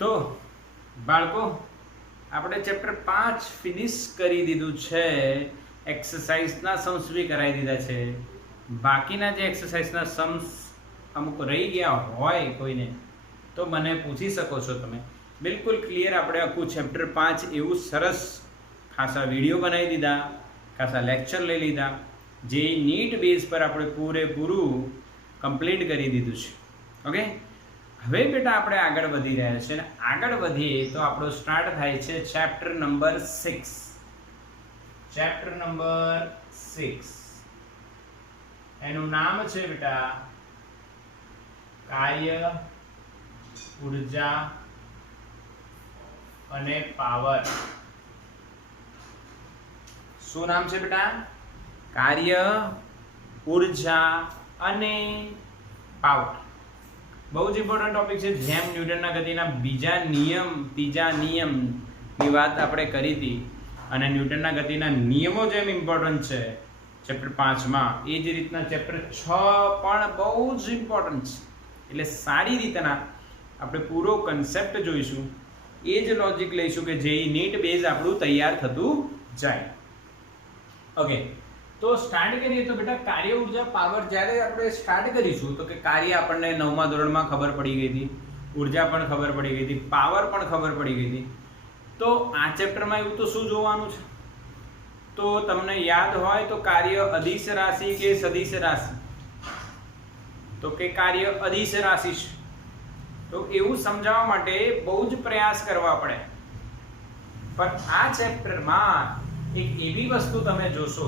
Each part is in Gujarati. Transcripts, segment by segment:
તો બાળકો આપણે ચેપ્ટર 5 ફિનિશ કરી દીધું છે. એક્સરસાઇઝના સમ્સ બી કરાવી દીધા છે. બાકીના જે એક્સરસાઇઝના સમ્સ અમુક રહી ગયા હોય કોઈને તો મને પૂછી શકો છો તમે. બિલકુલ ક્લિયર આપણે આખું ચેપ્ટર 5 એવું સરસ ખાસા વિડીયો બનાવી દીધા, ખાસા લેક્ચર લઈ લીધા, જે નીટ બેઝ પર આપણે પૂરેપૂરું કમ્પ્લીટ કરી દીધું છે. ઓકે, હવે બેટા આપણે આગળ વધી રહ્યા છે અને આગળ વધીએ તો આપણો સ્ટાર્ટ થાય છે ચેપ્ટર નંબર 6. ચેપ્ટર નંબર 6 એનું નામ છે બેટા કાર્ય, ઉર્જા અને પાવર. શું નામ છે બેટા? કાર્ય, ઉર્જા અને પાવર. બહુ જ ઇમ્પોર્ટન્ટ ટોપિક છે. જેમ ન્યૂટનના ગતિના ત્રીજા નિયમની વાત આપણે કરી હતી અને ન્યૂટનના ગતિના નિયમો જેમ ઇમ્પોર્ટન્ટ છે ચેપ્ટર 5માં, એ જ રીતના ચેપ્ટર 6 પણ બહુ જ ઇમ્પોર્ટન્ટ છે. એટલે સારી રીતના આપણે પૂરો કન્સેપ્ટ જોઈશું, એ જ લોજિક લઈશું કે જે નીટ બેઝ આપણું તૈયાર થતું જાય. ઓકે, તો સ્ટાર્ટ કરીએ તો બેટા કાર્ય, ઉર્જા, પાવર. જ્યારે આપણે સ્ટાર્ટ કરીશું તો કે કાર્ય આપણને 9મા ધોરણમાં ખબર પડી ગઈ હતી, ઉર્જા પણ ખબર પડી ગઈ હતી, પાવર પણ ખબર પડી ગઈ હતી. તો આ ચેપ્ટરમાં એવું તો શું જોવાનું છે? તો તમને યાદ હોય તો કાર્ય અદિશ રાશિ કે સદિશ રાશિ? તો કે કાર્ય અદિશ રાશિ છે. તો એવું સમજાવવા માટે બહુ જ પ્રયાસ કરવા પડે. પણ આ ચેપ્ટરમાં એક એવી વસ્તુ તમે જોશો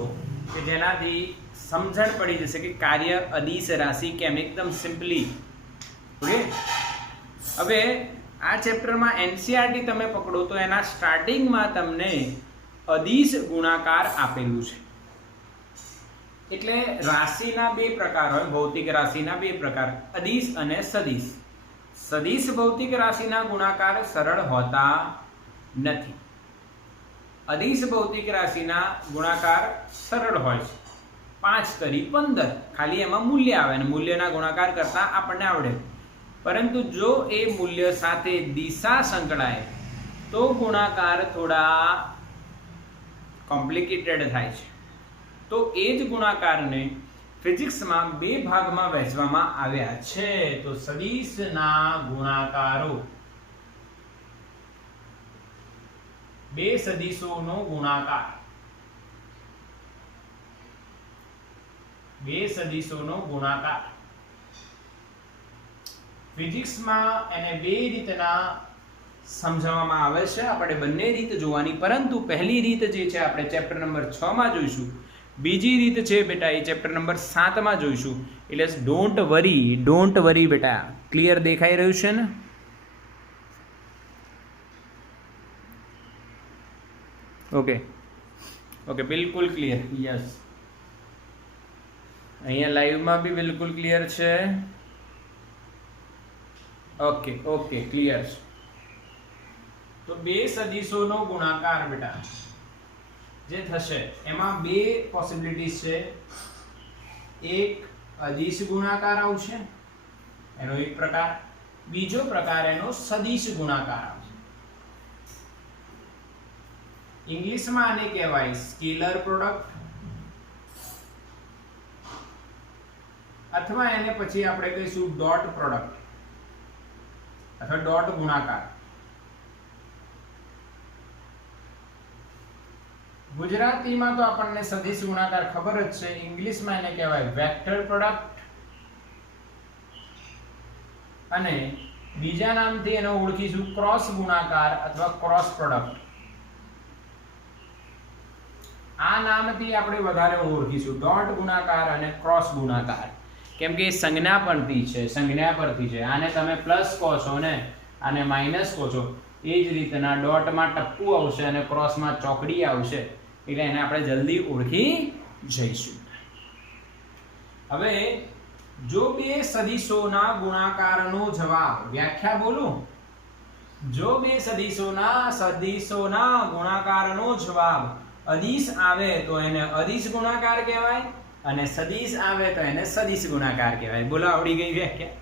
કે જેનાથી સમજણ પડી જશે કે કાર્ય અદિશ રાશિ કેમ, એકદમ સિમ્પલી. ઓકે, હવે આ ચેપ્ટરમાં એનસીઆરટી તમે પકડો તો એના સ્ટાર્ટિંગમાં તમને અદિશ ગુણાકાર આપેલું છે. એટલે રાશિના બે પ્રકાર હોય, ભૌતિક રાશિના બે પ્રકાર, અદિશ અને સદિશ. સદિશ ભૌતિક રાશિના ગુણાકાર સરળ હોતા નથી. અદિશ ભૌતિક રાશિના ગુણાકાર સરળ હોય છે. 5 કરી 15, ખાલી એમાં મૂલ્ય આવે અને મૂલ્યના ગુણાકાર કરતા આપણને આવડે. પરંતુ જો એ મૂલ્ય સાથે દિશા સંકળાય તો ગુણાકાર થોડા કોમ્પ્લિકેટેડ થાય છે. તો એ જ ગુણાકારને ફિઝિક્સમાં 2 ભાગમાં વહેંચવામાં આવ્યા છે. તો સદિશના ગુણાકારો, 2 સદિશોનો ગુણાકાર, 2 સદિશોનો ગુણાકાર. ફિઝિક્સમાં એને 2 રીતના સમજાવવામાં આવે છે. આપણે બંને રીત જોવાની, પરંતુ પહેલી રીત જે છે આપણે ચેપ્ટર નંબર 6 માં જોઈશું. બીજી રીત છે બેટા એ ચેપ્ટર નંબર 7 માં જોઈશું. એટલે ડોન્ટ વરી બેટા. ક્લિયર દેખાઈ રહ્યું છે ને? ઓકે, બિલકુલ ક્લિયર. યસ, અહીંયા લાઈવમાં બી બિલકુલ ક્લિયર છે. ઓકે, ક્લિયર છે. તો 2 સદિશોનો ગુણાકાર બેટા જે થશે એમાં 2 પોસિબિલિટીઝ છે. એક અદિશ ગુણાકાર આવશે, એનો એક પ્રકાર. બીજો પ્રકાર એનો સદિશ ગુણાકાર આવશે. ઇંગ્લિશમાં આને કહેવાય સ્કેલર પ્રોડક્ટ, અથવા એને પછી આપણે કહીશું ડોટ પ્રોડક્ટ અથવા ડોટ ગુણાકાર. ગુજરાતીમાં તો આપણને સદિશ ગુણાકાર ખબર જ છે. ઇંગ્લિશમાં એને કહેવાય વેક્ટર પ્રોડક્ટ, અને બીજા નામથી એને ઓળખીશું ક્રોસ ગુણાકાર અથવા ક્રોસ પ્રોડક્ટ. આ નામથી આપણે વધારે ઓળખીશું ડોટ ગુણાકાર અને ક્રોસ ગુણાકાર, કેમ કે સંજ્ઞા પરથી છે. આને તમે પ્લસ કહો છો ને આને માઇનસ કહો છો. એ જ રીતના ડોટમાં ટપકું આવશે અને ક્રોસમાં ચોકડી આવશે, એટલે એને આપણે જલ્દી ઓળખી જઈશું. હવે જો 2 સદિશોના ગુણાકારનો જવાબ, વ્યાખ્યા બોલું, જો 2 સદિશોના ગુણાકારનો જવાબ અદિશ આવે તો એને અદિશ ગુણાકાર કહેવાય, અને સદિશ આવે તો એને સદિશ ગુણાકાર કહેવાય. બોલો, આવડી ગઈ વ્યાખ્યા?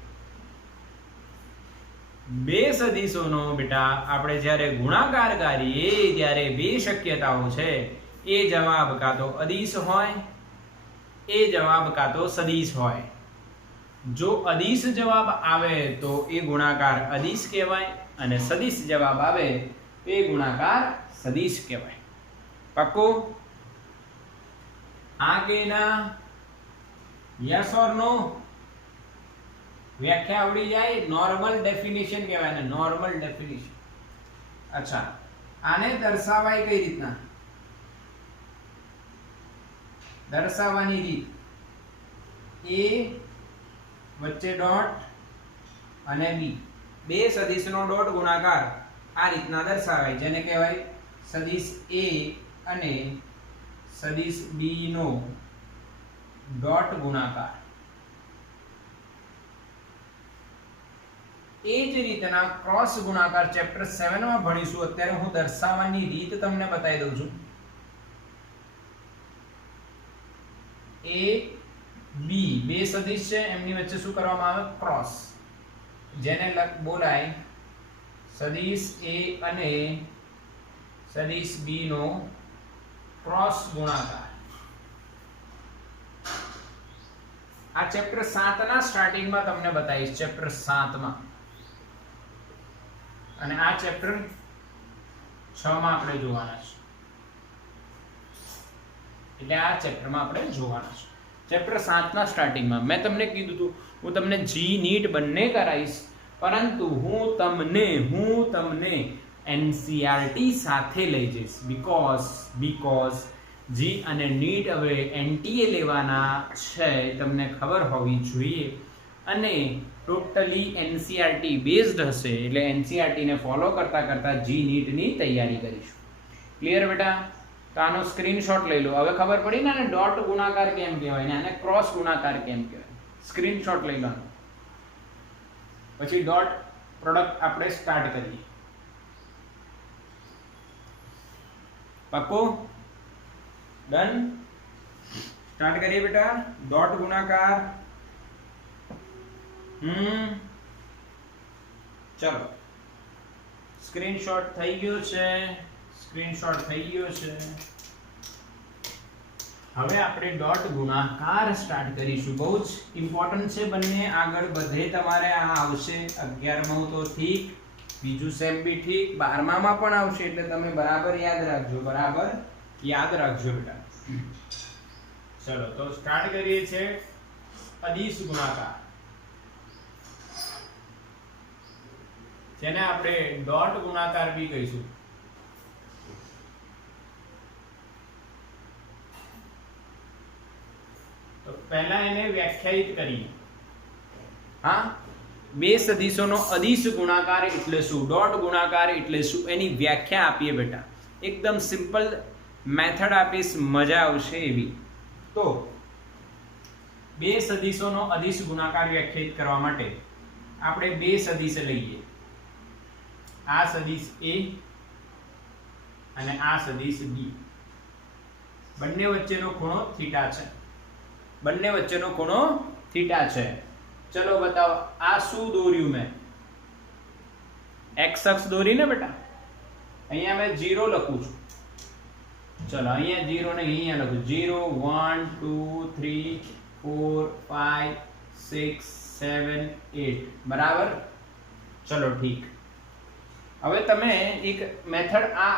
બે સદિશોનો બેટા આપણે જ્યારે ગુણાકાર કરીએ ત્યારે બે શક્યતાઓ છે. એ જવાબ કાં તો અદિશ હોય, એ જવાબ કાં તો સદિશ હોય. જો અદિશ જવાબ આવે તો એ ગુણાકાર અદિશ કહેવાય અને સદિશ જવાબ આવે એ ગુણાકાર સદિશ કહેવાય. પાક્કું? હા કે ના? યસ ઓર નો? વ્યાખ્યા આવડી જાય? નોર્મલ ડેફિનેશન કહેવાય ને, નોર્મલ ડેફિનેશન. અચ્છા, આને દર્શાવાય કઈ રીતના? દર્શાવવાની રીત એ વચ્ચે ડોટ અને બી, બે સદિશનો ડોટ ગુણાકાર આ રીતના દર્શાવાય, જેને કહેવાય સદિશ એ અને સદિશ બી નો ડોટ ગુણાકાર. એ જ રીતના ક્રોસ ગુણાકાર ચેપ્ટર 7 માં ભણીશું. અત્યારે હું દર્શાવવાની રીત તમને બતાવી દઉં છું. એ બી બે સદિશ છે, એમની વચ્ચે શું કરવામાં આવે? ક્રોસ, જેને બોલાય સદિશ એ અને સદિશ બી નો ક્રોસ ગુણાકાર. આ ચેપ્ટર 7 ના સ્ટાર્ટિંગમાં તમને બતાવીશ, ચેપ્ટર 7 માં. અને આ ચેપ્ટર 6 માં આપણે જોવાના છે. એટલે આ ચેપ્ટરમાં આપણે જોવાના છે. ચેપ્ટર 7 ના સ્ટાર્ટિંગમાં મેં તમને કીધું હતું હું તમને જી નીટ બંને કરાવીશ, પરંતુ હું તમને એનસીઆરટી સાથે લઈ જઈશ. બીકોઝ જી અને નીટ હવે એનટીએ લેવાના છે, તમને ખબર હોવી જોઈએ. અને ટોટલી એનસીઆરટી બેઝડ હશે, એટલે એનસીઆરટી ને ફોલો કરતા કરતા જી નીટની તૈયારી કરીશું. ક્લિયર બેટા? તો આનો સ્ક્રીનશોટ લઈ લો. હવે ખબર પડી ને ડોટ ગુણાકાર કેમ કહેવાય ને આને ક્રોસ ગુણાકાર કેમ કહેવાય. સ્ક્રીનશોટ લઈ લો. પછી ડોટ પ્રોડક્ટ આપણે સ્ટાર્ટ કરીએ. પાક્કું? ડન? સ્ટાર્ટ કરીએ બેટા. ડોટ ગુણાકાર. ચલો, સ્ક્રીનશોટ થઈ ગયો છે. હવે આપણે ડોટ ગુણાકાર સ્ટાર્ટ કરીશું. બહુ જ ઇમ્પોર્ટન્ટ છે બંને. આગળ બધે તમારે આ આવશે. 11મું તો ઠીક, બીજું સેમ બી ઠીક, 12માં પણ આવશે. એટલે તમે બરાબર યાદ રાખજો બેટા. ચલો તો સ્ટાર્ટ કરીએ છીએ અદિશ ગુણાકાર, જેને આપણે ડોટ ગુણાકાર બી કહીશું. તો પહેલા એને વ્યાખ્યાયિત કરીએ. હા, બે સદિશોનો અદિશ ગુણાકાર એટલે શું, ડોટ ગુણાકાર એટલે શું, એની વ્યાખ્યા આપીએ બેટા. એકદમ સિમ્પલ મેથડ આપીશ, મજા આવશે એવી. તો બે સદિશોનો અદિશ ગુણાકાર વ્યાખ્યાયિત કરવા માટે આપણે બે સદિશ લઈએ. આ સદિશ એ અને આ સદિશ બી. બંને વચ્ચેનો ખૂણો થીટા છે. ચલો બતાવો, આ શું દોર્યું મેં? એક્સ અક્ષ દોરી ને બેટા. અહીંયા મેં 0 લખું છું. ચલો અહીંયા 0 ને અહીંયા લખું 0 1 2 3 4 5 6 7 8 બરાબર. ચલો ઠીક. હવે તમે એક મેથડ, આ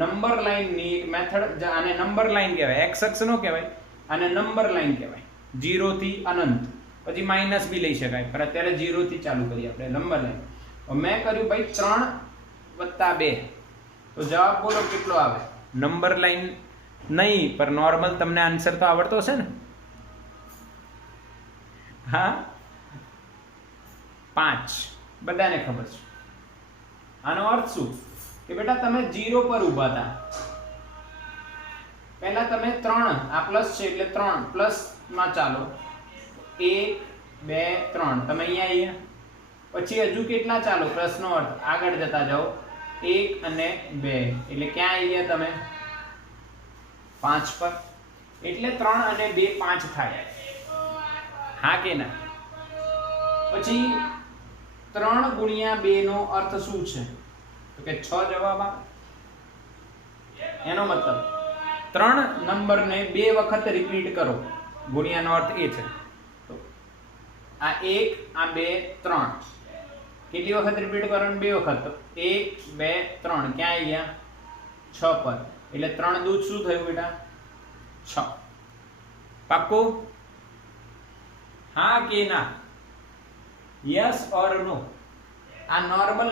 નંબર લાઈનની એક મેથડ, આને નંબર લાઈન કહેવાય. એક્સ અક્ષ નો કહેવાય, આને નંબર લાઈન કહેવાય. 0 થી અનંત, પછી માઈનસ બી લઈ શકાય, પણ અત્યારે 0 થી ચાલુ કરીએ આપણે નંબર લાઈન. મેં કર્યું ભાઈ 3 + 2, તો જવાબ બોલો કેટલો આવે? નંબર લાઈન નહીં, પર નોર્મલ તમને આન્સર તો આવડતો હશે ને? હા, 5 બધાને ખબર છે. આનો અર્થ શું કે બેટા તમે 0 પર ઊભા હતા. પહેલા તમે 3, આ પ્લસ છે એટલે 3 પ્લસ માં ચાલો, 1 2 3, તમે અહીંયા. પછી હજુ કેટલા ચાલો? પ્રશ્નો અર્થ આગળ જતા જાઓ, 1 અને 2, એટલે ક્યાં આવી ગયા તમે? 5 પર. એટલે 3 અને 2 5 થાય. હા કે ના? પછી 3 ગુણ્યા 2 નો અર્થ શું છે? તો કે 6 જવાબ આવે. એનો મતલબ 3 નંબરને 2 વખત રિપીટ કરો, ગુણ્યાનો અર્થ એ છે. તો આ 1, આ 2, 3 કેટલી વખત રિપીટ કરવાનું? 2 વખત. તો 1 2 3 ક્યાં આવી ગયા? 6 પર. એટલે 3 દૂધ શું થયું બેટા? 6. પાક્કું? હા કે ના? યસ ઓર નો? આ નોર્મલ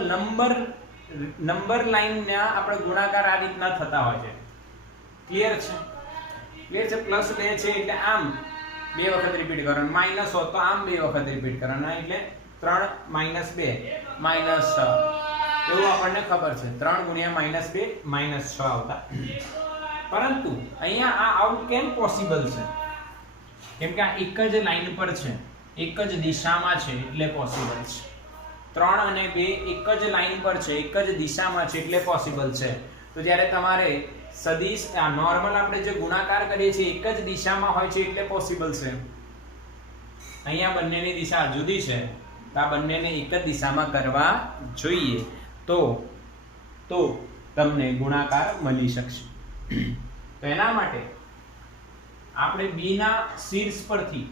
નંબર લાઈનના આપણે ગુણાકાર આ રીતના થતા હોય છે. ક્લિયર છે? ક્લિયર છે? પ્લસ 2 છે એટલે આમ 2 વખત રિપીટ કરવાનું, માઈનસ હોત તો આમ 2 વખત રિપીટ કરવાના. એટલે 3 - 2 -6 એવું આપણને ખબર છે. 3 ગુણ્યા -2 -6 આવતા. પરંતુ અહીંયા આ આવું કેમ પોસિબલ છે? કેમ કે આ એક જ લાઈન પર છે, એક જ દિશામાં છે એટલે પોસિબલ છે. 3 અને 2 એક જ લાઈન પર છે, એક જ દિશામાં છે એટલે પોસિબલ છે. તો જ્યારે તમારે સદિશ આ નોર્મલ આપણે જે ગુણાકાર કરીએ છીએ એક જ દિશામાં હોય છે એટલે પોસિબલ છે. અહીંયા બંનેની દિશા જુદી છે, તો આ બંનેને એક જ દિશામાં કરવા જોઈએ તો તમને ગુણાકાર મળી શકશે. તો એના માટે આપણે b ના શીર્ષ પરથી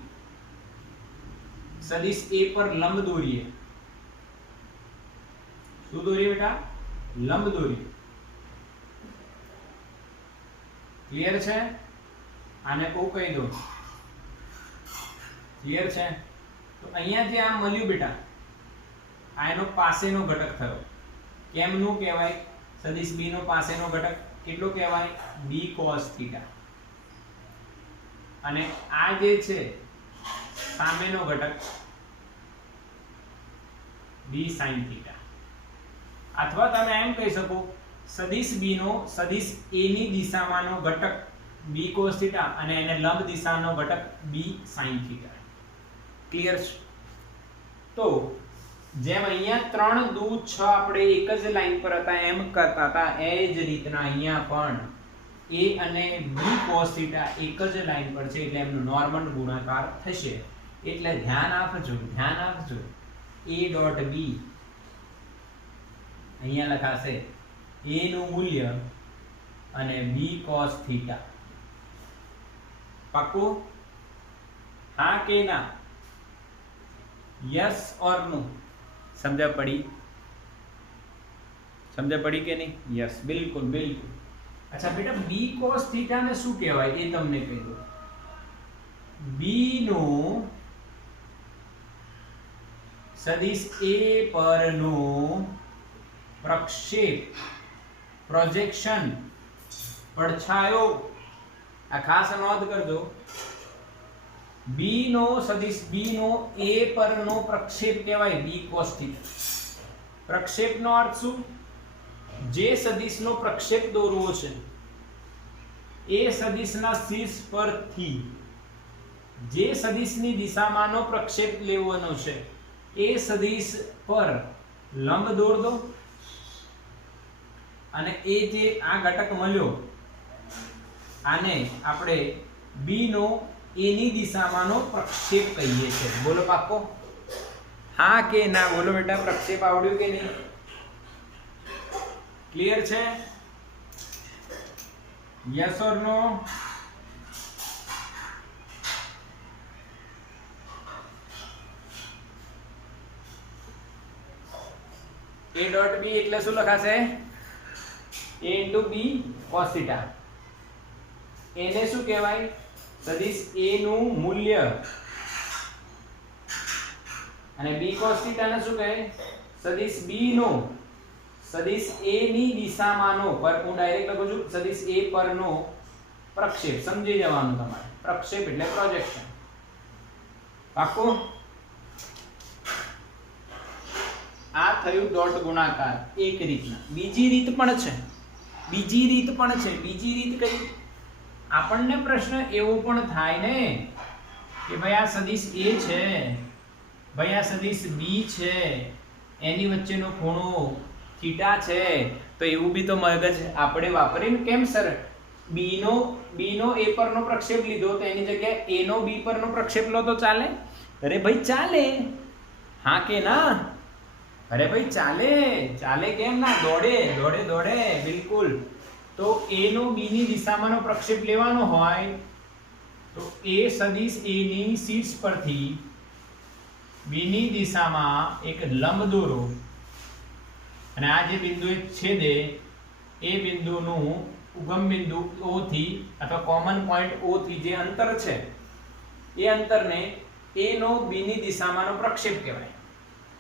સદિશ a પર લંબ દોરીએ. શું દોરીએ બેટા? લંબ દોરીએ. ક્લિયર છે? આને ઓ કહી દો. ક્લિયર છે? તો અહીંયા જે આ મળ્યું બેટા, આ એનો પાસેનો ઘટક થયો. કેમનું કહેવાય? સદિશ b નો પાસેનો ઘટક કેટલો કહેવાય? b cos θ. અને આ જે છે સામેનો ઘટક b sin θ. અથવા તમે એમ કહી શકો સદિશ b નો સદિશ a ની દિશામાંનો ઘટક b cos θ અને એને લંબ દિશાનો ઘટક b sin θ. ક્લિયર છે? તો જેમ અહીંયા 3 દુ 6 આપણે એક જ લાઈન પર હતા એમ કરતા હતા, એ જ રીતના અહીંયા પણ a અને b cos θ એક જ લાઈન પર છે એટલે એમનો નોર્મલ ગુણાકાર થશે. એટલે ધ્યાન આપજો a ડોટ b અહીંયા લખાશે a નું મૂલ્ય અને b cos θ. પાક્કું? હા કે ના? યસ ઓર નો? સમજ પડી કે નહીં? યસ, બિલકુલ બિલકુલ. અચ્છા બેટા, b cos θ ને શું કહેવાય એ તમને કહી દો. b નો સદિશ a પરનો પ્રક્ષેપ, પ્રોજેક્શન, પડછાયો. આ ખાસ નોંધ કરજો. b નો સદિશ b નો a પરનો પ્રક્ષેપ કહેવાય b cos θ. પ્રક્ષેપનો અર્થ શું? જે સદિશનો પ્રક્ષેપ દોરવો છે એ સદિશના શીર્ષ પરથી જે સદિશની દિશામાંનો પ્રક્ષેપ લેવાનો છે એ સદિશ પર લંબ દોર દો અને એ જે આ ઘટક મળ્યો આને આપણે b નો a ની દિશામાંનો પ્રક્ષેપ કહીએ છીએ. બોલો પાક્કો? હા કે ના? બોલો બેટા, પ્રક્ષેપ આવડ્યું કે નહીં? ક્લિયર છે? Yes or no? a dot b એટલે શું લખાશે? a into b cos θ. એને શું કહેવાય? સદિશ a નું મૂલ્ય અને b cos θ ને શું કહે? સદિશ b નો સદિશ a ની દિશામાંનો, પર હું ડાયરેક્ટ લખું છું સદિશ a પરનો પ્રક્ષેપ. સમજી જવાનું તમારે. પ્રક્ષેપ એટલે પ્રોજેક્શન. પાક્કું? આ થયું ડોટ ગુણાકાર એક રીતના. બીજી રીત પણ છે. બીજી રીત કઈ? આપણને પ્રશ્ન એવો પણ થાય ને કે ભાઈ આ સદિશ a છે, ભાઈ આ સદિશ b છે, એની વચ્ચેનો ખૂણો થીટા છે, તો એવું બી તો મગજ આપણે વાપરીને કેમ સર b નો a પરનો પ્રક્ષેપ લીધો તો એની જગ્યાએ a નો b પરનો પ્રક્ષેપ લો તો ચાલે? અરે ભાઈ ચાલે. હા કે ના? अरे भाई चाले चाले केम ना दौड़े दौड़े दौड़े बिल्कुल। तो ए नो बी ની દિશામાંનો પ્રક્ષેપ લેવાનો હોય તો એ સદિશ એ ની શીર્ષ પરથી બી ની દિશામાં એક લંબ દોરો અને આ જે બિંદુએ છેદે એ બિંદુનું ઉગમ બિંદુ O થી અથવા કોમન પોઈન્ટ O થી જે અંતર છે એ અંતરને A નો B ની દિશામાંનો પ્રક્ષેપ કહેવાય।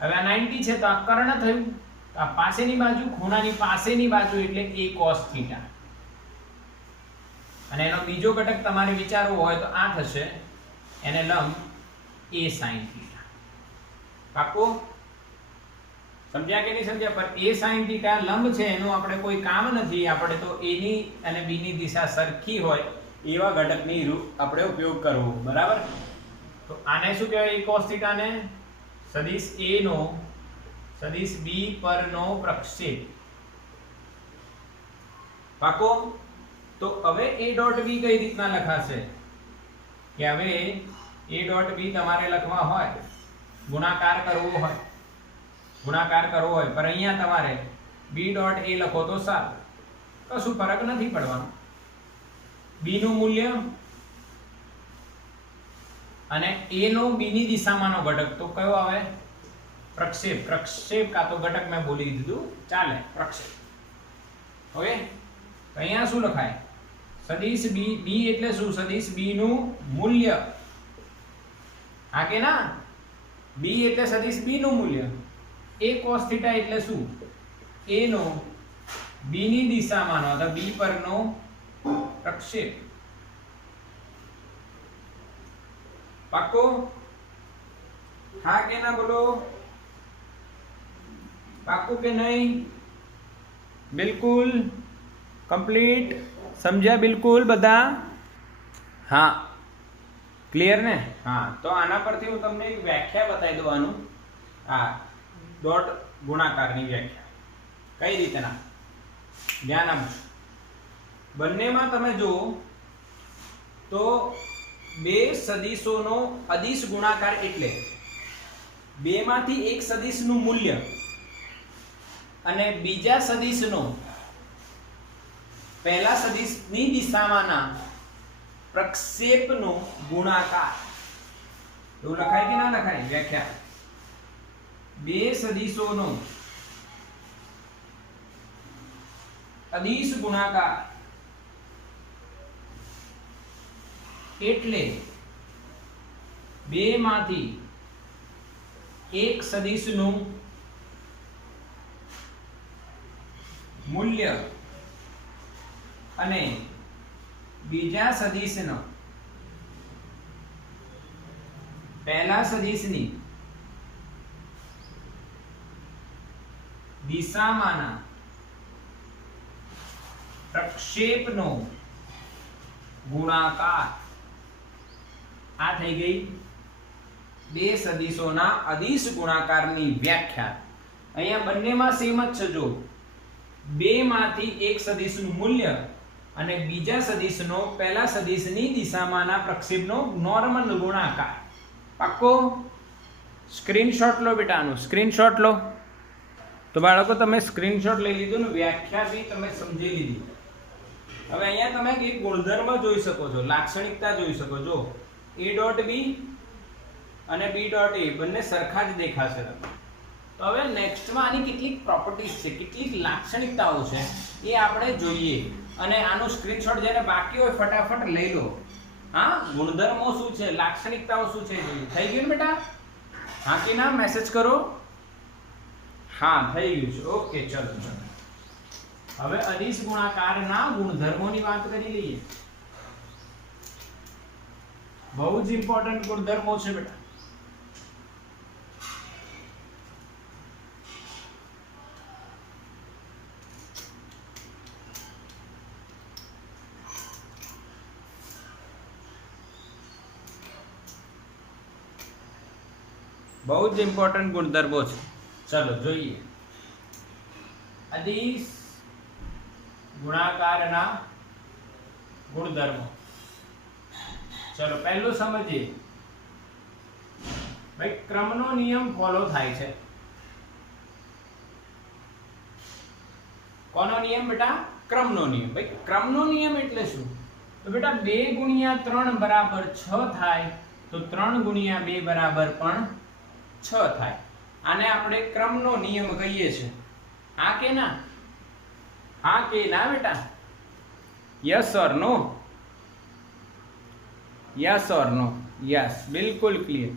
હવે આ 90 છે તો આ કર્ણ થયું, તો આ પાસેની બાજુ ખૂણાની પાસેની બાજુ એટલે A cos θ અને એનો બીજો ઘટક તમારે વિચારવો હોય તો આ થશે એને લંબ A sin θ। પાક્કું સમજ્યા કે નહીં સમજ્યા? પર A sin θ લંબ છે એનું આપણે કોઈ કામ નથી, આપણે તો A ની અને B ની દિશા સરખી હોય એવા ઘટકની આપણે ઉપયોગ કરવો, બરાબર? તો આને શું કહેવાય? A cos θ ને સદિશ A નો સદિશ B પરનો પ્રક્ષેપ। પાકો? તો હવે A ડોટ B કઈ રીતના લખાશે કે હવે A ડોટ B તમારે લખવા હોય, ગુણાકાર કરવો હોય પર અહીંયા તમારે B ડોટ A લખો તો સારું, કશું ફરક નથી પડવાનો। B નું મૂલ્ય અને A નો B ની દિશામાંનો ઘટક તો કયો આવે? પ્રક્ષેપ। પ્રક્ષેપ કા તો ઘટક મેં બોલી દીધું ચાલે, પ્રક્ષેપ। ઓકે, અહીંયા શું લખાય? સદિશ B, B એટલે શું? સદિશ B નું મૂલ્ય, હા કે ના? B એટલે સદિશ B નું મૂલ્ય। A cos θ એટલે શું? A નો B ની દિશામાંનો અથવા B પરનો પ્રક્ષેપ। પાક્કો? હા કે ના બોલો? પાક્કું કે નહીં? બિલકુલ કમ્પ્લીટ સમજ્યા? બિલકુલ બધા? હા ક્લિયર ને? હા, તો આના પરથી હું તમને એક વ્યાખ્યા બતાવી દઉં આનું, આ ડોટ ગુણાકારની વ્યાખ્યા કઈ રીતના, ધ્યાન આપજો। બંનેમાં તમે જો તો બે સદિશોનો અદિશ ગુણાકાર એટલે બે માંથી એક સદિશનું મૂલ્ય અને બીજા સદિશનો પહેલા સદિશની દિશામાંના પ્રક્ષેપનો ગુણાકાર। એવું લખાય કે ના લખાય? વ્યાખ્યા, બે સદિશોનો અદિશ ગુણાકાર એટલે બે માંથી એક સદિશનું મૂલ્ય અને બીજા સદિશનો પહેલા સદિશની દિશામાંના પ્રક્ષેપનો ગુણાકાર। આ થઈ ગઈ બે સદિશોના અદિશ ગુણાકારની વ્યાખ્યા। અહીંયા બંનેમાં સેમ જ છે, જો બે માંથી એક સદિશનું મૂલ્ય અને બીજા સદિશનો પહેલા સદિશની દિશામાંના પ્રક્ષેપનો નોર્મલ ગુણાકાર। પાક્કો? સ્ક્રીનશોટ લો બેટા, આનું સ્ક્રીનશોટ લો। તો બાળકો તમે સ્ક્રીનશોટ લઈ લીધું ને, વ્યાખ્યા બી તમે સમજી લીધી। હવે અહીંયા તમે એક ગુણધર્મ જોઈ શકો છો, લાક્ષણિકતા જોઈ શકો છો। A ડોટ B અને B ડોટ A બંને સરખા જ દેખાશે તમને। તો હવે નેક્સ્ટમાં આની કેટલીક પ્રોપર્ટીઝ છે, કેટલીક લાક્ષણિકતાઓ છે એ આપણે જોઈએ, અને આનું સ્ક્રીનશોટ જેને બાકી હોય ફટાફટ લઈ લો। હા, ગુણધર્મો શું છે, લાક્ષણિકતાઓ શું છે જોઈએ। થઈ ગયું ને બેટા? હા કે ના? મેસેજ કરો। હા થઈ ગયું છે, ઓકે ચલો ચલો। હવે અદિશ ગુણાકારના ગુણધર્મોની વાત કરી લઈએ। બહુ જ ઇમ્પોર્ટન્ટ ગુણધર્મો છે બેટા। બહુ જ ઇમ્પોર્ટન્ટ ગુણધર્મો છે, ચલો જોઈએ। અદિશ ગુણાકારના ગુણધર્મો, ચલો પહેલું સમજીએ। ભાઈ ક્રમનો નિયમ ફોલો થાય છે, કોનો નિયમ બેટા? ક્રમનો નિયમ. ભાઈ ક્રમનો નિયમ એટલે શું? તો બેટા 2 ગુણ્યા 3 બરાબર 6 થાય, તો 3 ગુણ્યા 2 બરાબર પણ 6 થાય. આને આપણે ક્રમનો નિયમ કહીએ છીએ. હા કે ના? હા કે ના બેટા? Yes or no? Yes or no? Yes, બિલકુલ ક્લિયર,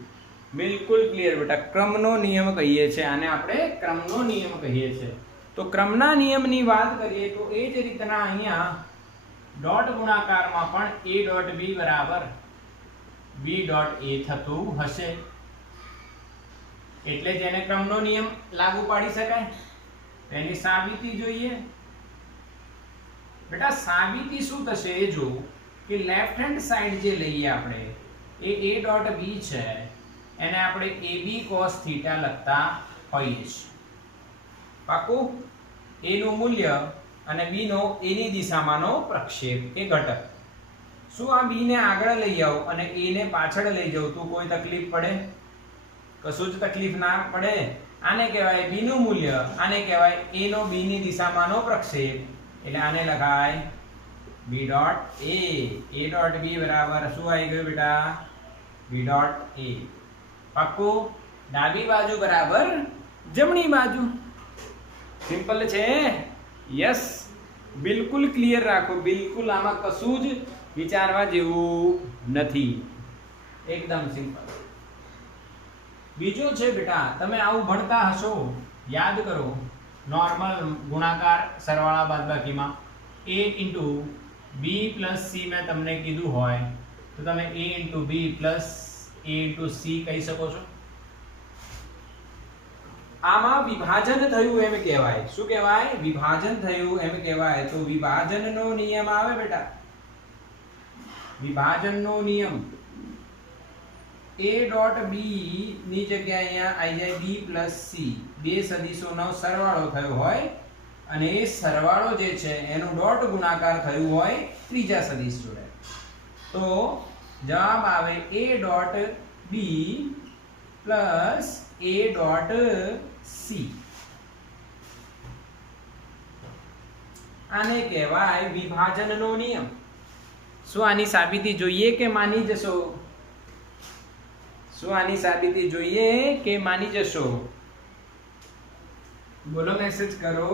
બિલકુલ ક્લિયર બેટા. ક્રમનો નિયમ કહીએ છીએ આને, આપણે ક્રમનો નિયમ કહીએ છીએ. તો ક્રમના નિયમની વાત કરીએ તો એ જ રીતના અહીંયા ડોટ ગુણાકારમાં પણ a ડોટ b બરાબર b ડોટ a થતું હશે, એટલે જ એને ક્રમનો નિયમ લાગુ પાડી શકાય. એની સાબિતી જોઈએ. બેટા સાબિતી શું થશે એ જો, કે લેફ્ટ હેન્ડ સાઈડ જે લઈએ આપણે એ a ડોટ b છે, એને આપણે ab cos થીટા લખતા હોઈએ છીએ. પાકું? a નું મૂલ્ય અને b નો a ની દિશામાંનો પ્રક્ષેપ કે ઘટક. શું આ b ને આગળ લઈ જાવ અને a ને પાછળ લઈ જાવ તો કોઈ તકલીફ પડે? કશું જ તકલીફ ના પડે. આને કહેવાય b નું મૂલ્ય, આને કહેવાય a નો b ની દિશામાંનો પ્રક્ષેપ, એટલે આને લખાય b dot a. a dot b બરાબર શું આવી ગયું બેટા? b dot a. પાક્કું? ડાબી બાજુ બરાબર જમણી બાજુ. સિમ્પલ છે. યસ, બિલકુલ ક્લિયર રાખો, બિલકુલ આમાં કશું જ વિચારવા જેવું નથી, એકદમ સિમ્પલ. બીજો છે બેટા, તમે આવું ભણતા હશો, યાદ કરો, નોર્મલ ગુણાકાર સરવાળા બાદબાકીમાં a into b plus c મેં તમને કીધું હોય તો તમે a into b plus a into c કહી શકો છો. આમાં વિભાજન થયું એમ કહેવાય. શું કહેવાય? વિભાજન થયું એમ કહેવાય. તો વિભાજનનો નિયમ આવે બેટા, વિભાજનનો નિયમ. a ડોટ b ની જગ્યાએ અહીંયા આવી જાય b plus c, બે સદિશોનો સરવાળો થયો હોય અને એ સરવાળો જે છે એનું ડોટ ગુણાકાર થયું હોય ત્રીજા સદિશ જોડે, તો જવાબ આવે a dot b plus a dot c. આને કહેવાય વિભાજનનો નિયમ. શું આની સાબિતી જોઈએ કે માની જશો? શું આની સાબિતી જોઈએ કે માની જશો? બોલો, મેસેજ કરો.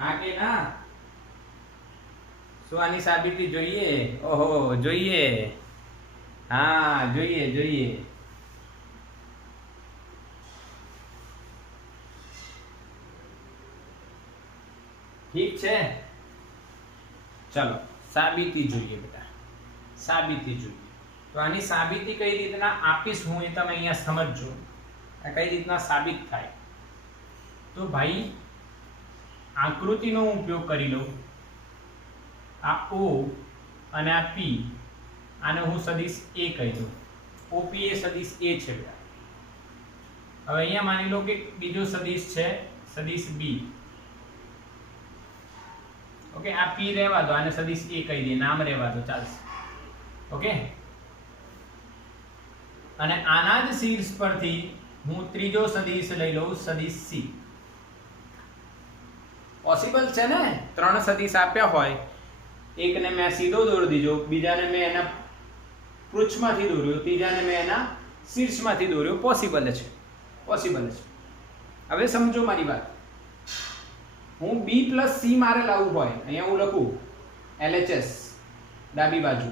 હા કે ના? શું આની સાબિતી જોઈએ? ઓહો, જોઈએ. હા, જોઈએ જોઈએ. ઠીક છે, ચલો સાબિતી જોઈએ બેટા, સાબિતી જોઈએ. તો આની સાબિતી કઈ રીતના આપીશ હું એ તમે અહીંયા સમજજો. આ કઈ રીતના સાબિત થાય. તો ભાઈ આકૃતિનો ઉપયોગ કરી લો. આ O અને આ P, આને હું સદિશ A કહી દઉં. OP એ સદિશ A છે બેટા. હવે અહીંયા માની લો કે બીજો સદિશ છે સદિશ B. ઓકે, આ P રહેવા દો, આને સદિશ A કહી દે, નામ રહેવા દો, ચાલશે. ઓકે, અને આના જ શીર્ષ પરથી હું ત્રીજો સદિશ લઈ લઉં, સદિશ C. પોસિબલ છે ને? ત્રણ સદિશ આપ્યા હોય, એકને મેં સીધો દોરી દીધો, બીજાને મેં એના પૃચ્છમાંથી દોર્યો, ત્રીજાને મેં એના શીર્ષમાંથી દોર્યો. પોસિબલ છે, પોસિબલ છે. હવે સમજો મારી વાત. હું b plus c મારે લાવવું હોય, અહીંયા હું લખું LHS ડાબી બાજુ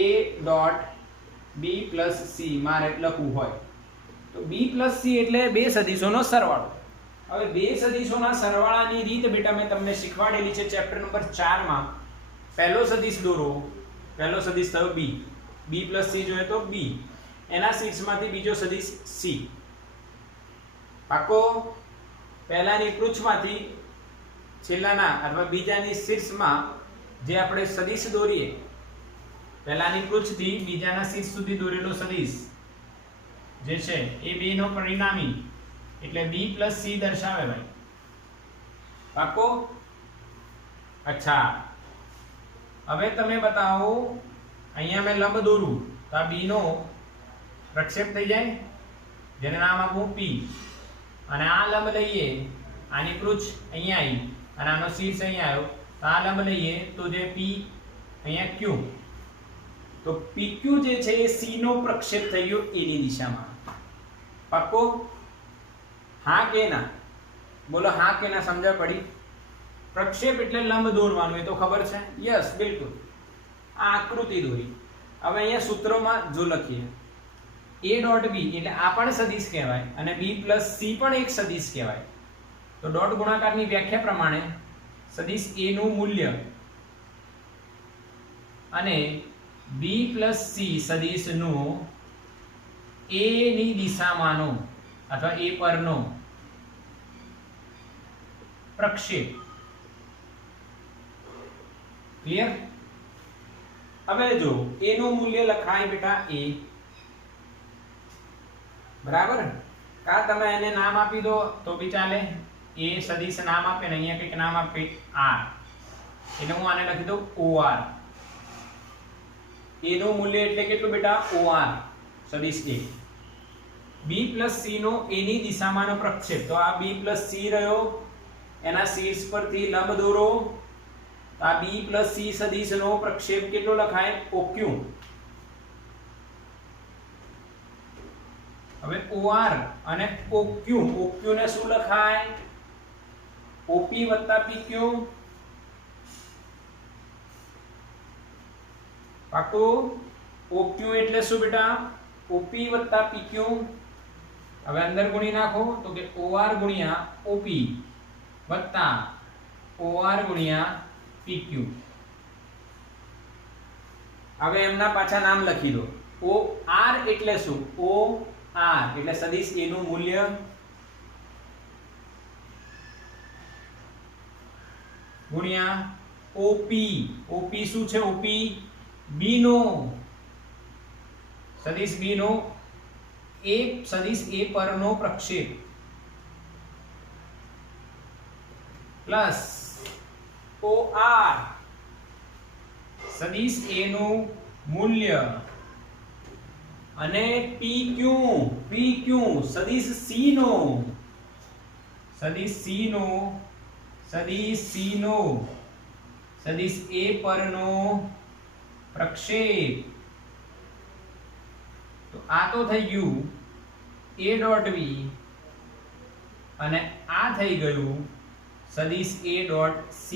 a dot b plus c મારે લખવું હોય તો b plus c એટલે બે સદિશોનો સરવાળો. હવે બે સદિશોના સરવાળાની રીત બેટા મેં તમને શીખવાડેલી છે ચેપ્ટર નંબર 4 માં. પહેલો સદિશ દોરો, પહેલો સદિશ થયો b, b plus c જોઈએ તો b, એના શીર્ષમાંથી બીજો સદિશ c. પાકો? પહેલાની પૃચ્છમાંથી છેલ્લાના અથવા બીજાની શીર્ષમાં જે આપણે સદિશ દોરીએ, પહેલાની પૃચ્છથી બીજાના શીર્ષ સુધી દોરેલો સદિશ જે છે એ બે નો પરિણામી એટલે b plus c દર્શાવે ભાઈ. પાકો? અચ્છા, હવે તમે બતાવો, અહીંયા મેં લંબ દોરું તો આ b નો પ્રક્ષેપ થઈ જાય, જેને નામ આપું p, અને આ લંબ લઈએ, આની પૃચ્છ અહીંયા આવી અને આનો શીર્ષ અહીંયા આવ્યો, તો આ લંબ લઈએ તો જે P અહીંયા Q, તો PQ જે છે એ C નો પ્રક્ષેપ થઈ ગયો A ની દિશામાં. પાક્કો? હા કે ના? બોલો હા કે ના? સમજણ પડી? પ્રક્ષેપ એટલે લંબ દોરવાનું, એ તો ખબર છે. યસ, બિલકુલ. આ આકૃતિ દોરી. હવે અહીંયા સૂત્રોમાં જો લખીએ A ડોટ B એટલે આ પણ સદિશ કહેવાય અને B પ્લસ C પણ એક સદિશ કહેવાય. તો ડોટ ગુણાકારની વ્યાખ્યા પ્રમાણે સદિશ A નું મૂલ્ય અને B પ્લસ C સદિશનું A ની દિશામાંનો અથવા A પરનો પ્રક્ષેપ. ક્લિયર? હવે જો A નું મૂલ્ય લખાય બેટા A, બરાબર? કા તમે એને નામ આપી દો તો બી ચાલે. A સદિશ નામ આપે ને અહીંયા કંઈક નામ આપે R, એટલે હું આને લખી દઉં OR. A નું મૂલ્ય એટલે કેટલું બેટા? OR સદિશ A. B પ્લસ C નો A ની દિશામાંનો પ્રક્ષેપ, તો આ B પ્લસ C રહ્યો, એના શીર્ષ પરથી લંબ દોરો. આ B પ્લસ C સદિશનો પ્રક્ષેપ કેટલો લખાય? OQ. હવે OR અને OQ, OQ ને શું લખાય? OP વત્તા PQ. પાકું? OQ એટલે શું બેટા? OP વત્તા PQ. હવે અંદર ગુણી નાખો તો કે OR ગુણ્યા OP વત્તા OR ગુણ્યા PQ. હવે એમના પાછા નામ લખી દો. OR એટલે શું? OR એટલે સદિશ A નું મૂલ્ય ગુણ્યા OP. OP શું છે? OP B નો સદિશ B નો સદિશ A પરનો પ્રક્ષેપ પ્લસ OR સદિશ A નું મૂલ્ય અને PQ સદિશ C નો સદિશ A પરનો પ્રક્ષેપ. તો આ તો થઈ ગયું A ડોટ B અને આ થઈ ગયું સદિશ A ડોટ C.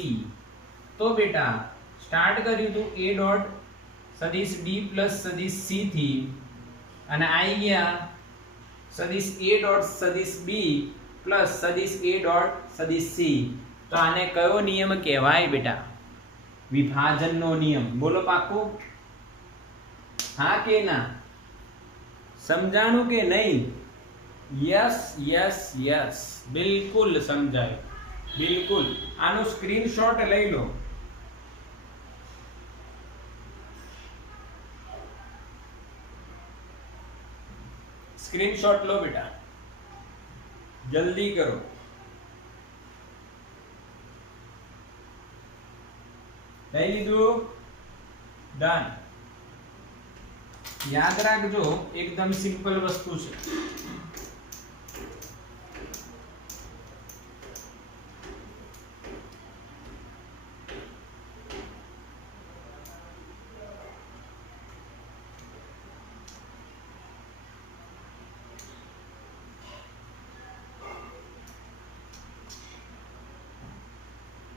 તો બેટા સ્ટાર્ટ કર્યું હતું A ડોટ સદિશ D પ્લસ સદિશ C થી અને આવી ગયા સદિશ A ડોટ સદિશ B પ્લસ સદિશ A ડોટ સદિશ C. તો આને કયો નિયમ કહેવાય બેટા? વિભાજનનો નિયમ. બોલો પાક્કું? હા કે ના? સમજાણું કે નહીં? યસ યસ યસ, બિલકુલ સમજાય, બિલકુલ. આનો સ્ક્રીનશોટ લઈ લો. સ્ક્રીનશોટ લો બેટા, જલ્દી કરો. લઈ લીધું? ડન. યાદ રાખજો, એકદમ સિમ્પલ વસ્તુ છે.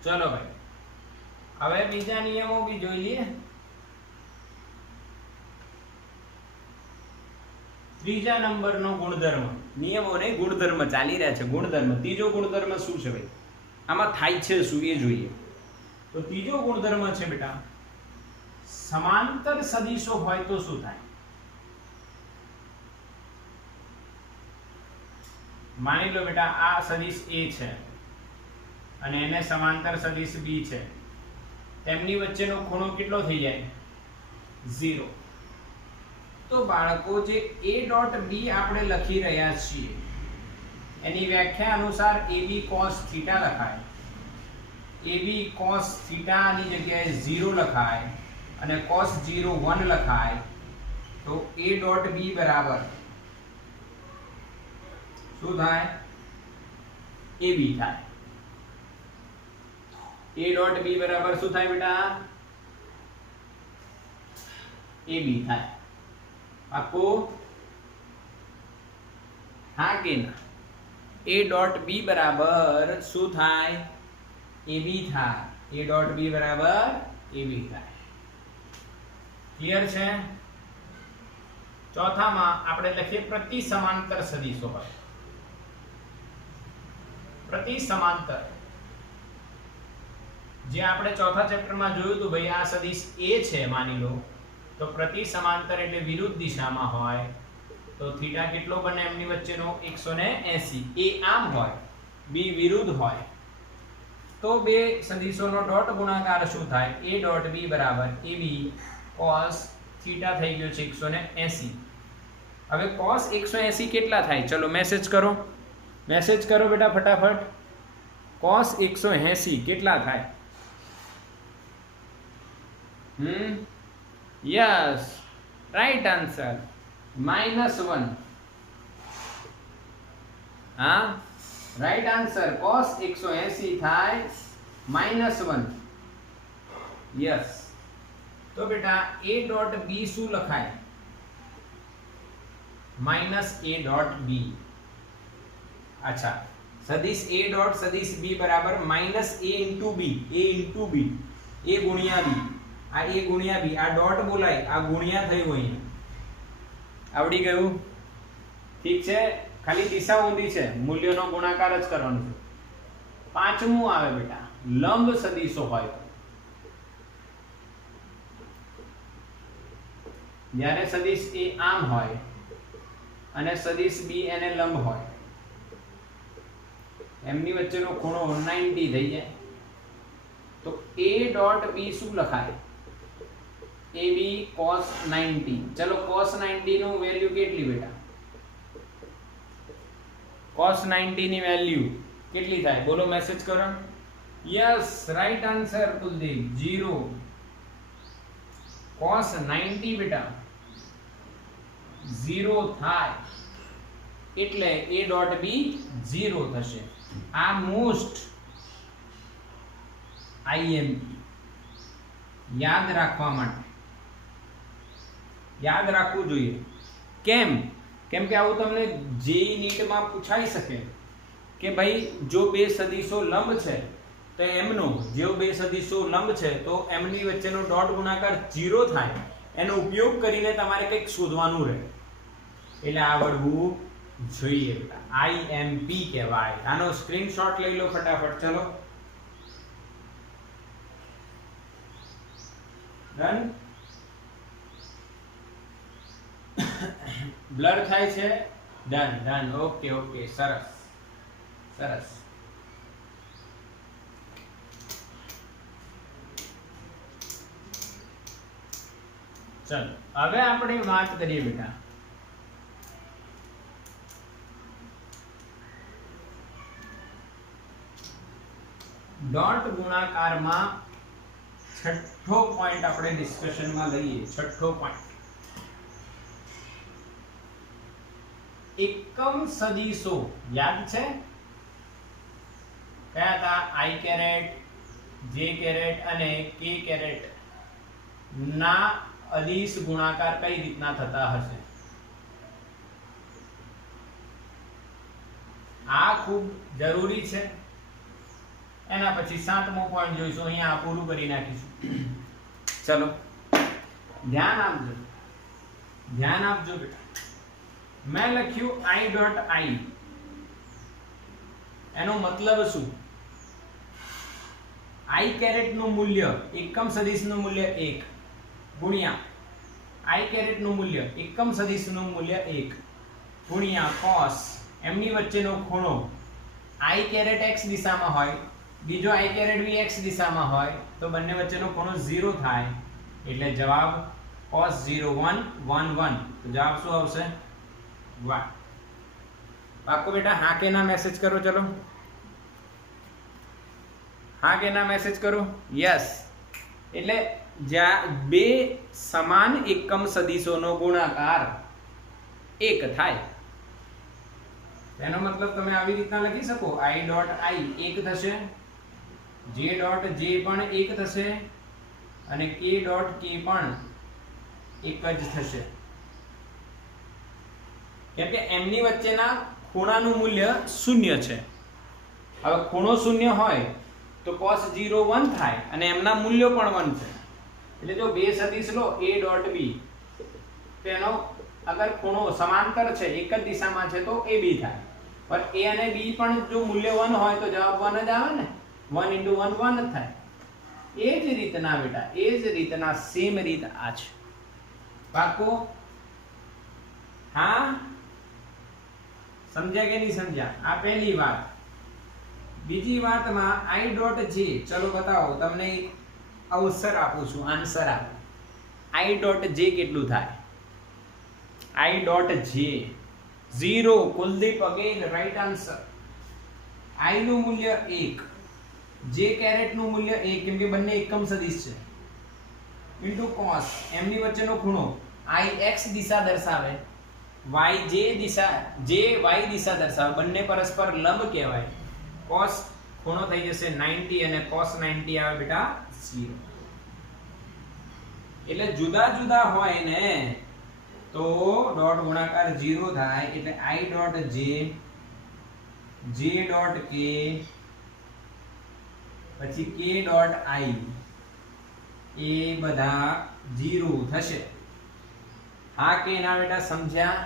ચલો ભાઈ, હવે બીજા નિયમો બી જોઈ લઈએ. ત્રીજા નંબરનો ગુણધર્મ, નિયમો ને ગુણધર્મ ચાલી રહ્યા છે. ગુણધર્મ, ત્રીજો ગુણધર્મ શું છે ભાઈ? આમાં થાય છે શું એ જોઈએ. તો ત્રીજો ગુણધર્મ છે બેટા, સમાંતર સદિશો હોય તો શું થાય? માની લો બેટા આ સદિશ A છે અને એને સમાંતર સદિશ B છે. તેમની વચ્ચેનો ખૂણો કેટલો થઈ જાય? 0. તો બાળકો જે A ડોટ B આપણે લખી રહ્યા છીએ એની વ્યાખ્યા અનુસાર AB cos થીટા લખાય. AB cos થીટા ની જગ્યાએ 0 લખાય અને cos 0 1 લખાય. તો A ડોટ B બરાબર શું થાય? AB થાય. a ડોટ b બરાબર શું થાય બેટા? ab થાય. પાક્કું? હા કે ના? a ડોટ b બરાબર શું થાય? ab થાય. a ડોટ b બરાબર ab થાય. ક્લિયર છે? ચોથામાં આપણે લખીએ પ્રતિ સમાંતર સદિશો હોય. પ્રતિ સમાંતર જે આપણે ચોથા ચેપ્ટરમાં જોયું હતું ભાઈ, આ સદિશ a છે માની લો, તો પ્રતિ સમાંતર એટલે વિરુદ્ધ દિશામાં હોય તો થીટા કેટલો બને એમની વચ્ચેનો? 180. a આમ હોય, b વિરુદ્ધ હોય, તો બે સદિશોનો ડોટ ગુણાકાર શું થાય? a ડોટ b બરાબર ab cos થીટા થઈ ગયો છે 180. હવે cos 180 કેટલા થાય? ચલો મેસેજ કરો, મેસેજ કરો બેટા ફટાફટ. cos 180 કેટલા થાય? Yes, right answer -1. હા, રાઈટ આન્સર. cos 180 થાય -1. યસ. તો બેટા a ડોટ b શું લખાય? -a dot b. અચ્છા, સદિશ a ડોટ સદિશ b બરાબર -a into b. a into b, a ગુણ્યા b. આ a ગુણ્યા b, આ ડોટ બોલાય, આ ગુણ્યા થયું અહીંયા. આવડી ગયું? ઠીક છે, ખાલી દિશા ઊંધી છે, મૂલ્યનો ગુણાકાર જ કરવાનો છે. પાંચમું આવે બેટા લંબ સદિશો હોય. જ્યારે સદિશ a આમ હોય અને સદિશ b એને લંબ હોય, એમની વચ્ચેનો ખૂણો 90 થઈ જાય, તો a ડોટ b શું લખાય? ab cos 90. ચલો cos 90 નું વેલ્યુ કેટલી બેટા? cos 90 ની વેલ્યુ કેટલી થાય? બોલો, મેસેજ કરો. Yes, right answer Kuldeep 0. cos 90 બેટા 0 થાય એટલે a ડોટ b 0 થશે. આ મોસ્ટ IMP યાદ રાખવા માટે, યાદ રાખવું જોઈએ. કેમ? કેમ કે આવું તમને જેઈ નીટમાં પૂછાઈ શકે કે ભાઈ જો બે સદિશો લંબ છે તો એમનો, જો બે સદિશો લંબ છે તો એમની વચ્ચેનો ડોટ ગુણાકાર 0 થાય, એનો ઉપયોગ કરીને તમારે કંઈક શોધવાનું રહે, એટલે આવડવું જોઈએ. IMP કહેવાય. આનો સ્ક્રીનશોટ લઈ લો ફટાફટ. ચલો ડન. બ્લર થાય છે? Done done. ઓકે ઓકે, સરસ સરસ. ચલો હવે આપણે વાત કરીએ બેટા ડોટ ગુણાકારમાં છઠ્ઠો પોઈન્ટ આપણે ડિસ્કશનમાં લઈએ. છઠ્ઠો પોઈન્ટ, એકમ સદિશો યાદ છે? કયા હતા? i કેરેટ, j કેરેટ અને k કેરેટ ના અદિશ ગુણાકાર કઈ રીતના થતા હશે? આ ખૂબ જરૂરી છે. એના પછી સાતમો પોઈન્ટ જોઈશું, અહીંયા પૂરું કરી નાખીશું. ચલો ધ્યાન આપજો, ધ્યાન આપજો બેટા. મેં લખ્યું i ડોટ i, એનો મતલબ શું? i કેરેટ નું મૂલ્ય, એકમ સદિશ નું મૂલ્ય 1 ગુણ્યા i કેરેટ નું મૂલ્ય, એકમ સદિશ નું મૂલ્ય 1 ગુણ્યા cos, એમની વચ્ચેનો ખૂણો i કેરેટ x દિશામાં હોય, બીજો i કેરેટ બી x દિશામાં હોય, તો બંને વચ્ચેનો ખૂણો 0 થાય, એટલે જવાબ cos 0 1 1 1. તો જવાબ શું આવશે? 1. પાક્કો બેટા? હા કે ના મેસેજ કરો. ચલો હા કે ના મેસેજ કરો. યસ. એટલે જ્યાં બે સમાન એકમ સદિશોનો ગુણાકાર 1 થાય, એનો મતલબ તમે આવી રીતના લખી શકો, i ડોટ i 1 થશે જે ડોટ જે પણ 1 થશે અને કે ડોટ કે પણ 1 જ થશે, કેમ કે એમની વચ્ચેના ખૂણાનું મૂલ્ય 0 છે. હવે ખૂણો 0 હોય તો cos 0 1 થાય અને એમના મૂલ્યો પણ 1 છે. એટલે જો બે સદિશ લો a ડોટ b, તેનો અગર ખૂણો સમાંતર છે, એક જ દિશામાં છે તો ab થાય. પણ a અને b પણ જો મૂલ્ય 1 હોય તો જવાબ 1 જ આવે ને. 1 * 1 1 જ થાય. એ જ રીતના બેટા, એ જ રીતના સેમ રીત આ છે. પાકું? હા, સમજ્યા કે નહીં સમજ્યા? આ પહેલી વાત. બીજી વાતમાં i ડોટ j, ચલો બતાવો, તમને એક અવસર આપું છું, આન્સર આપો. i ડોટ j કેટલું થાય? i dot j 0. Kuldeep again right answer. i નું મૂલ્ય 1, j કેરેટ નું મૂલ્ય 1, કેમ કે બંને એકમ સદિશ છે, ઇન્ટુ cos, એમની વચ્ચેનો ખૂણો i x દિશા દર્શાવે, y j દિશા, j y દિશા દર્શાવે, બંને પરસ્પર લંબ કહેવાય. cos ખૂણો થઈ જશે 90 અને cos 90 આવે બેટા 0. એટલે જુદા જુદા હોય ને તો ડોટ ગુણાકાર 0 થાય. એટલે i dot j, j dot k, પછી k ડોટ i એ બધા 0 થશે. હા કે ના બેટા, સમજ્યા?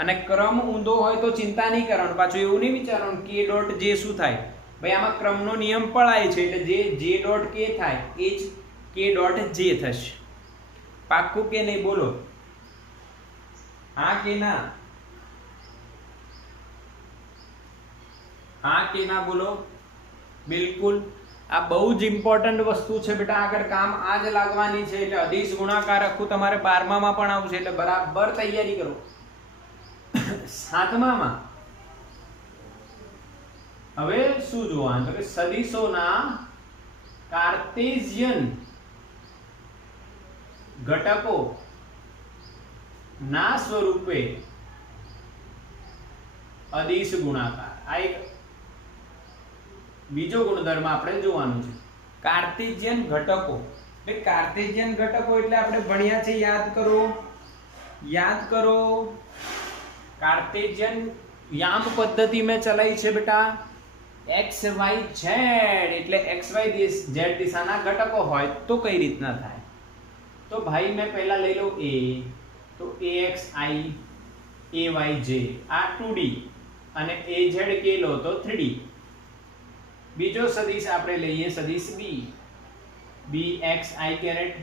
અને ક્રમ ઊંધો હોય તો ચિંતા નહીં કરવાનું, પાછું એવું નહીં વિચારવાનું કે ડોટ જે શું થાય. ભાઈ આમાં ક્રમનો નિયમ પળાય છે, એટલે જે જે ડોટ કે થાય એ જ કે ડોટ જે થશે. પાક્કું કે નહીં? બોલો હા કે ના? હા કે ના બોલો. બિલકુલ. આ બહુ જ ઇમ્પોર્ટન્ટ વસ્તુ છે બેટા, આગળ કામ આ જ લાગવાની છે. એટલે અદિશ ગુણાકાર આખું તમારે 12મામાં પણ આવશે, એટલે બરાબર તૈયારી કરો. 7મામાં હવે શું જોવાનું તો કે સદિશોના કાર્ટેશિયન ઘટકો ના સ્વરૂપે અદિશ ગુણાકાર. આ એક બીજો ગુણધર્મ આપણે જોવાનું છે. કાર્ટેશિયન ઘટકો. એટલે કાર્ટેશિયન ઘટકો એટલે આપણે ભણ્યા છે, યાદ કરો, યાદ કરો. कार्टेशियन याम पद्धति में चलाई છે બેટા. x y z એટલે x y z દિશાના ઘટકો હોય તો કઈ રીતના થાય? તો ભાઈ મેં પહેલા લઈ લઉં a, તો ax i ay j આ 2d અને az k લો તો 3d. બીજો સદિશ આપણે લઈએ સદિશ b, bx i caret,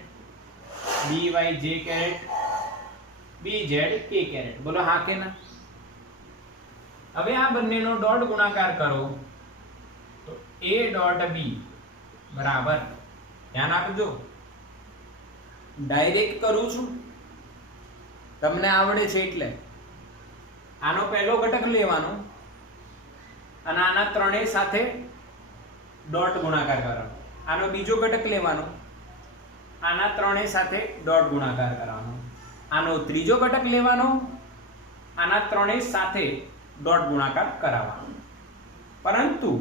by j caret, bz k caret. બોલો હા કે ના? હવે આ બંનેનો ડોટ ગુણાકાર કરો તો a ડોટ b બરાબર, ધ્યાન આપજો, ડાયરેક્ટ કરું છું, તમને આવડે છે એટલે. આનો પહેલો ઘટક લેવાનો અને આના ત્રણેય સાથે ડોટ ગુણાકાર કરવાનો. આનો બીજો ઘટક લેવાનો, આના ત્રણેય સાથે ડોટ ગુણાકાર કરવાનો. આનો ત્રીજો ઘટક લેવાનો, આના ત્રણેય સાથે ડોટ ગુણાકાર કરાવવાનો. પરંતુ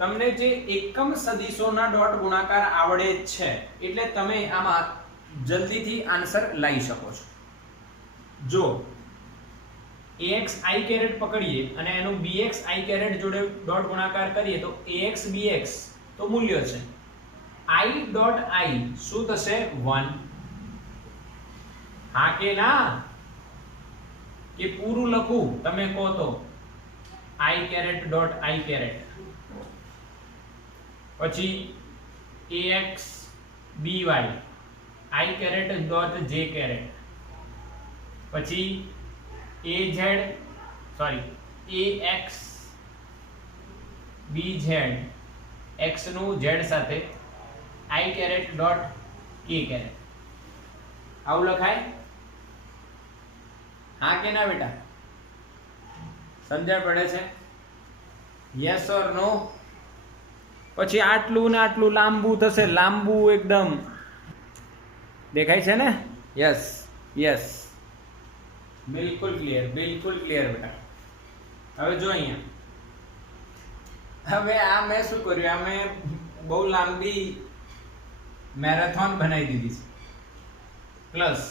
તમને જે એકમ સદિશોના ડોટ ગુણાકાર આવડે છે એટલે તમે આમાં જલ્દીથી આન્સર લાવી શકો છો. જો ax i કેરેટ પકડીએ અને એનું bx i કેરેટ જોડે ડોટ ગુણાકાર કરીએ તો ax bx તો મૂલ્ય છે. i ડોટ i શું થશે? 1. હા કે ના? કે પૂરું લખું તમે કહો તો i caret dot i caret, પછી ax by i caret dot j caret, પછી ax bz x નું z સાથે i caret dot k caret. આવું લખાય? હા કે ના બેટા? સમજણ પડે છે? Yes or no? પછી આટલું ને આટલું લાંબુ થશે, લાંબુ એકદમ દેખાય છે ને? યસ યસ, બિલકુલ ક્લિયર બેટા. હવે જો અહીંયા હવે આ મેં શું કર્યું, આ મેં બહુ લાંબી મેરેથોન બનાવી દીધી છે. પ્લસ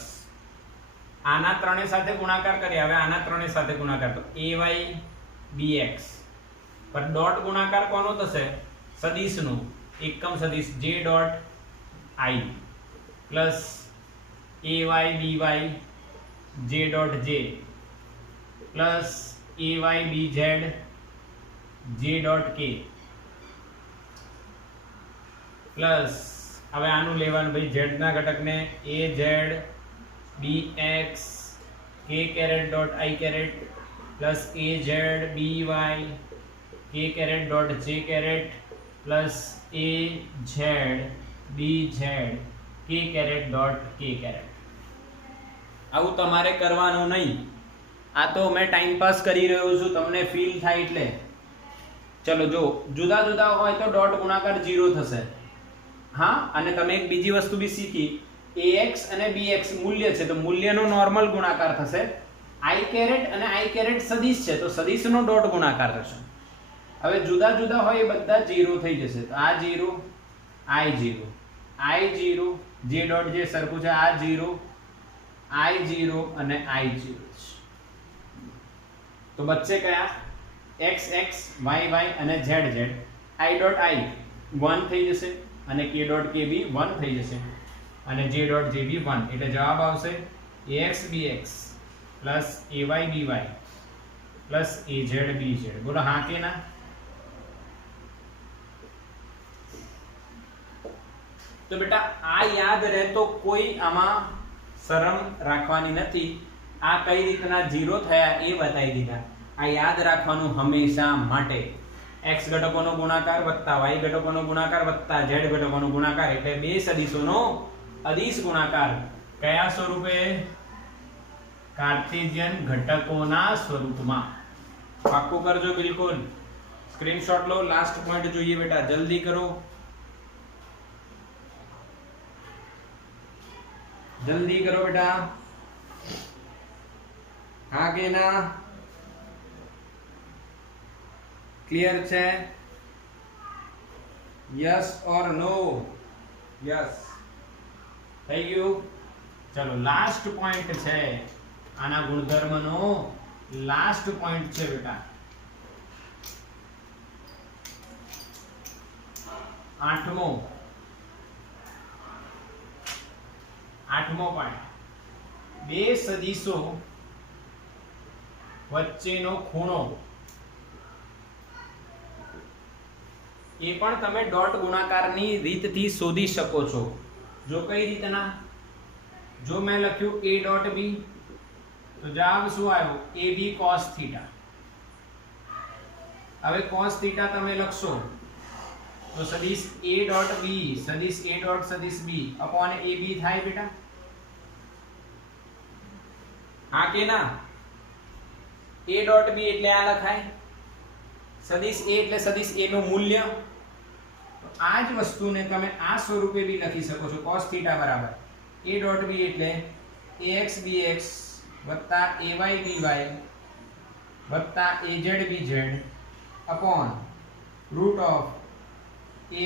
આના ત્રણે સાથે ગુણાકાર કરીએ. હવે આના ત્રણે સાથે ગુણાકાર તો ay bx પર ડોટ ગુણાકાર કોનો થશે? સદિશનું, એકમ સદિશ j dot i plus ay by j dot j plus ay bz j dot k plus હવે આનું લેવાનું ભાઈ z ના ઘટકને az bx k caret dot i caret plus az by k caret dot j caret plus az bz k caret dot k caret. આવું તમારે કરવાનું નહીં. આ તો મેં ટાઈમ પાસ કરી રહ્યો છું, તમને ફીલ થાય એટલે. ચલો જો જુદા જુદા હોય તો ડોટ ગુણાકાર 0 થશે. હા, અને તમે એક બીજી વસ્તુ બી શીખી, ax અને bx મૂલ્ય છે તો મૂલ્યનો નોર્મલ ગુણાકાર થશે. i કેરેટ અને i કેરેટ સદિશ છે તો સદિશનો ડોટ ગુણાકાર થશે. હવે જુદા જુદા હોય એ બધા 0 થઈ જશે. તો આ 0 i 0 j ડોટ j સરખું છે આ 0 i 0 અને i 0 તો બચશે કયા? x x y y અને z z. i dot i 1 થઈ જશે અને k ડોટ k બી 1 થઈ જશે અને j ડોટ j બી 1. એટલે જવાબ આવશે ax bx plus ay by plus az bz. બોલો હા કે ના? તો બેટા આ યાદ રહે તો કોઈ આમાં શરમ રાખવાની નથી. આ કઈ રીતના 0 થયા એ બતાવી દીધા. આ યાદ રાખવાનું હંમેશા માટે. x ઘટકોનો ગુણાકાર વત્તા y ઘટકોનો ગુણાકાર વત્તા z ઘટકોનો ગુણાકાર એટલે બે સદિશોનો અદિશ ગુણાકાર કયા સ્વરૂપે? કાર્ટેશિયન ઘટકોના સ્વરૂપમાં. પાક્કું કરજો બિલકુલ. સ્ક્રીનશોટ લો. લાસ્ટ પોઈન્ટ જોઈએ બેટા, જલ્દી કરો, જલ્દી કરો બેટા. હા કે ના? ક્લિયર છે? Yes or no? યસ થઈ ગયું. ચલો લાસ્ટ પોઈન્ટ છે આના ગુણધર્મનો. લાસ્ટ પોઈન્ટ છે બેટા આઠમો પોઈન્ટ. બે સદિશો વચ્ચેનો ખૂણો. એ પણ તમે ડોટ ગુણાકારની રીતથી શોધી શકો છો. જો કઈ રીતના? જો મેં લખ્યું a ડોટ b તો જવાબ શું આવ્યો? ab cos θ. હવે cos θ તમે લખશો તો સદિશ a ડોટ b સદિશ a ડોટ સદિશ b અપોન ab થાય બેટા. હા કે ના? a ડોટ b એટલે આ લખાય. સદિશ a એટલે સદિશ a નું મૂલ્ય. તો આ જ વસ્તુને તમે આ સ્વરૂપે બી લખી શકો છો. cos θ બરાબર a ડોટ b એટલે ax bx વત્તા ay by વત્તા az bz upon root of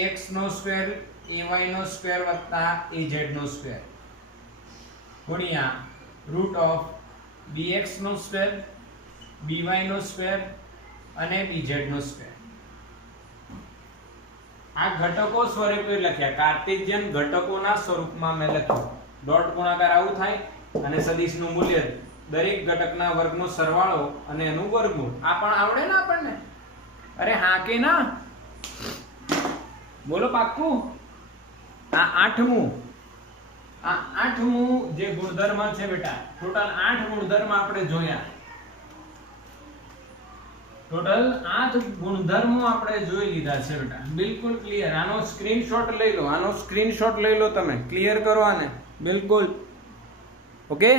ax નો સ્ક્વેર ay નો સ્ક્વેર વત્તા az નો સ્ક્વેર ગુણ્યા રૂટ ઓફ bx નો સ્ક્વેર by નો સ્ક્વેર અને bz નો સ્ક્વેર. આ ઘટકો સ્વરૂપે લખ્યા. કાર્ટેશિયન ઘટકોના સ્વરૂપમાં મેં લખ્યું. ડોટ ગુણાકાર આવું થાય અને સદિશનું મૂલ્ય દરેક ઘટકના વર્ગનો સરવાળો અને એનું વર્ગમૂળ. આ પણ આવડે ને આપણને? અરે હા કે ના? બોલો પાક્કું? આ આઠમું જે ગુણધર્મ છે બેટા, ટોટલ 8 ગુણધર્મ આપણે જોયા. ટોટલ 8 ગુણધર્મો આપણે જોઈ લીધા છે બેટા. બિલકુલ ક્લિયર. આનો સ્ક્રીનશોટ લઈ લો. તમે ક્લિયર કરો આને બિલકુલ. ઓકે.